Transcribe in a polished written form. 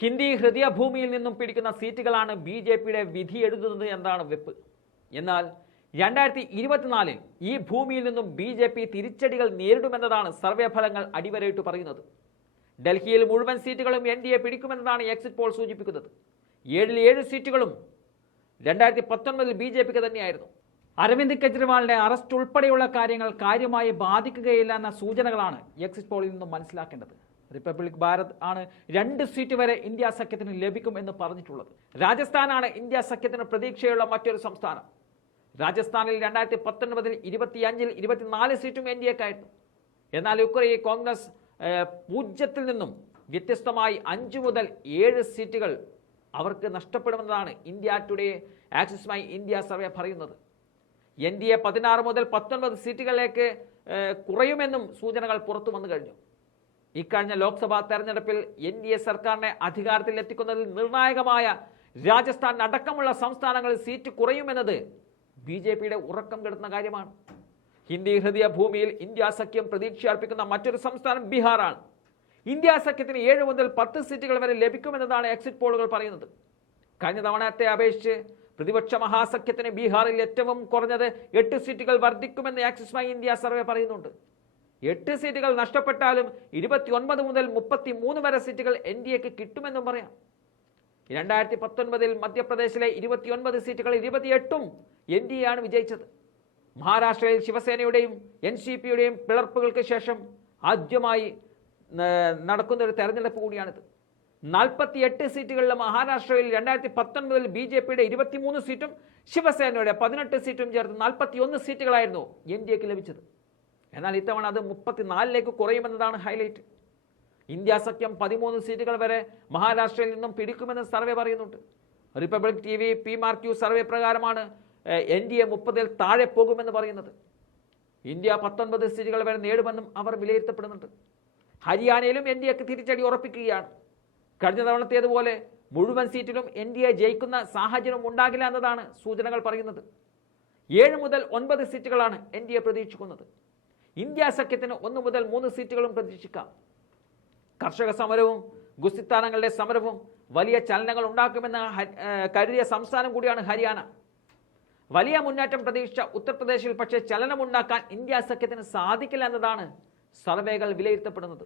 ഹിന്ദി ഹൃദയഭൂമിയിൽ നിന്നും പിടിക്കുന്ന സീറ്റുകളാണ് ബി ജെ പിയുടെ വിധി എഴുതുന്നത് എന്നാണ് വെപ്പ്. എന്നാൽ 2024 ഈ ഭൂമിയിൽ നിന്നും ബി ജെ പി തിരിച്ചടികൾ നേരിടുമെന്നതാണ് സർവേ ഫലങ്ങൾ അടിവരയിട്ട് പറയുന്നത്. ഡൽഹിയിൽ മുഴുവൻ സീറ്റുകളും എൻ ഡി എ പിടിക്കുമെന്നതാണ് എക്സിറ്റ് പോൾ സൂചിപ്പിക്കുന്നത്. 7 സീറ്റുകളും 2019 ബി ജെ പിക്ക് തന്നെയായിരുന്നു. അരവിന്ദ് കെജ്രിവാളിന്റെ അറസ്റ്റ് ഉൾപ്പെടെയുള്ള കാര്യങ്ങൾ കാര്യമായി ബാധിക്കുകയില്ല എന്ന സൂചനകളാണ് എക്സിറ്റ് പോളിൽ നിന്നും മനസ്സിലാക്കേണ്ടത്. റിപ്പബ്ലിക് ഭാരത് ആണ് 2 സീറ്റ് വരെ ഇന്ത്യ സഖ്യത്തിന് ലഭിക്കും എന്ന് പറഞ്ഞിട്ടുള്ളത്. രാജസ്ഥാനാണ് ഇന്ത്യ സഖ്യത്തിന് പ്രതീക്ഷയുള്ള മറ്റൊരു സംസ്ഥാനം. രാജസ്ഥാനിൽ 2019 25 24 സീറ്റും എൻ ഡി എക്കായിരുന്നു. എന്നാൽ ഇക്കുറി കോൺഗ്രസ് 0 നിന്നും വ്യത്യസ്തമായി 5 മുതൽ 7 സീറ്റുകൾ അവർക്ക് നഷ്ടപ്പെടുമെന്നതാണ് India Today Axis My India survey പറയുന്നത്. എൻ ഡി എ 16 മുതൽ 19 സീറ്റുകളിലേക്ക് കുറയുമെന്നും സൂചനകൾ പുറത്തു വന്നു കഴിഞ്ഞു. ഇക്കഴിഞ്ഞ ലോക്സഭാ തെരഞ്ഞെടുപ്പിൽ എൻ ഡി എ സർക്കാരിനെ അധികാരത്തിൽ എത്തിക്കുന്നതിൽ നിർണായകമായ രാജസ്ഥാൻ അടക്കമുള്ള സംസ്ഥാനങ്ങളിൽ സീറ്റ് കുറയുമെന്നത് ബി ജെ പിയുടെ ഉറക്കം കെടുത്തുന്ന കാര്യമാണ്. ഹിന്ദി ഹൃദയ ഭൂമിയിൽ ഇന്ത്യ സഖ്യം പ്രതീക്ഷയർപ്പിക്കുന്ന മറ്റൊരു സംസ്ഥാനം ബീഹാറാണ്. ഇന്ത്യ സഖ്യത്തിന് 7 മുതൽ 10 സീറ്റുകൾ വരെ ലഭിക്കുമെന്നതാണ് എക്സിറ്റ് പോളുകൾ പറയുന്നത്. കഴിഞ്ഞ തവണത്തെ അപേക്ഷിച്ച് പ്രതിപക്ഷ മഹാസഖ്യത്തിന് ബീഹാറിൽ ഏറ്റവും കുറഞ്ഞത് 8 സീറ്റുകൾ വർദ്ധിക്കുമെന്ന് ആക്സിസ് മൈ ഇന്ത്യ സർവേ പറയുന്നുണ്ട്. 8 സീറ്റുകൾ നഷ്ടപ്പെട്ടാലും 29 മുതൽ 33 വരെ സീറ്റുകൾ എൻ ഡി എക്ക് കിട്ടുമെന്നും പറയാം. 2019 മധ്യപ്രദേശിലെ 29 സീറ്റുകൾ 28ഉം എൻ ഡി എ ആണ് വിജയിച്ചത്. മഹാരാഷ്ട്രയിൽ ശിവസേനയുടെയും എൻ സി പിയുടെയും പിളർപ്പുകൾക്ക് ശേഷം ആദ്യമായി നടക്കുന്ന ഒരു തെരഞ്ഞെടുപ്പ് കൂടിയാണിത്. 48 സീറ്റുകളിലെ മഹാരാഷ്ട്രയിൽ 2019 ബി ജെ പിയുടെ 23 സീറ്റും ശിവസേനയുടെ 18 സീറ്റും ചേർത്ത് 41 സീറ്റുകളായിരുന്നു എൻ ഡി എക്ക് ലഭിച്ചത്. എന്നാൽ ഇത്തവണ അത് 34ലേക്ക് കുറയുമെന്നതാണ് ഹൈലൈറ്റ്. ഇന്ത്യ സഖ്യം 13 സീറ്റുകൾ വരെ മഹാരാഷ്ട്രയിൽ നിന്നും പിടിക്കുമെന്ന് സർവേ പറയുന്നുണ്ട്. Republic T V PMRQ survey പ്രകാരമാണ് എൻ ഡി എ 30ൽ താഴെ പോകുമെന്ന് പറയുന്നത്. ഇന്ത്യ 19 സീറ്റുകൾ വരെ നേടുമെന്നും അവർ വിലയിരുത്തപ്പെടുന്നുണ്ട്. ഹരിയാനയിലും എൻ ഡി എക്ക് തിരിച്ചടി ഉറപ്പിക്കുകയാണ്. കഴിഞ്ഞ തവണത്തേതുപോലെ മുഴുവൻ സീറ്റിലും എൻ ഡി എ ജയിക്കുന്ന സാഹചര്യം ഉണ്ടാകില്ല എന്നതാണ് സൂചനകൾ പറയുന്നത്. 7 മുതൽ 9 സീറ്റുകളാണ് എൻ ഡി എ പ്രതീക്ഷിക്കുന്നത്. ഇന്ത്യ സഖ്യത്തിന് 1 മുതൽ 3 സീറ്റുകളും പ്രതീക്ഷിക്കാം. കർഷക സമരവും ഗുസ്തിസ്ഥാനങ്ങളുടെ സമരവും വലിയ ചലനങ്ങൾ ഉണ്ടാക്കുമെന്ന് കരുതിയ സംസ്ഥാനം കൂടിയാണ് ഹരിയാന. വലിയ മുന്നേറ്റം പ്രതീക്ഷിച്ച ഉത്തർപ്രദേശിൽ പക്ഷേ ചലനമുണ്ടാക്കാൻ ഇന്ത്യ സഖ്യത്തിന് സാധിക്കില്ല എന്നതാണ് സർവേകൾ വിലയിരുത്തപ്പെടുന്നത്.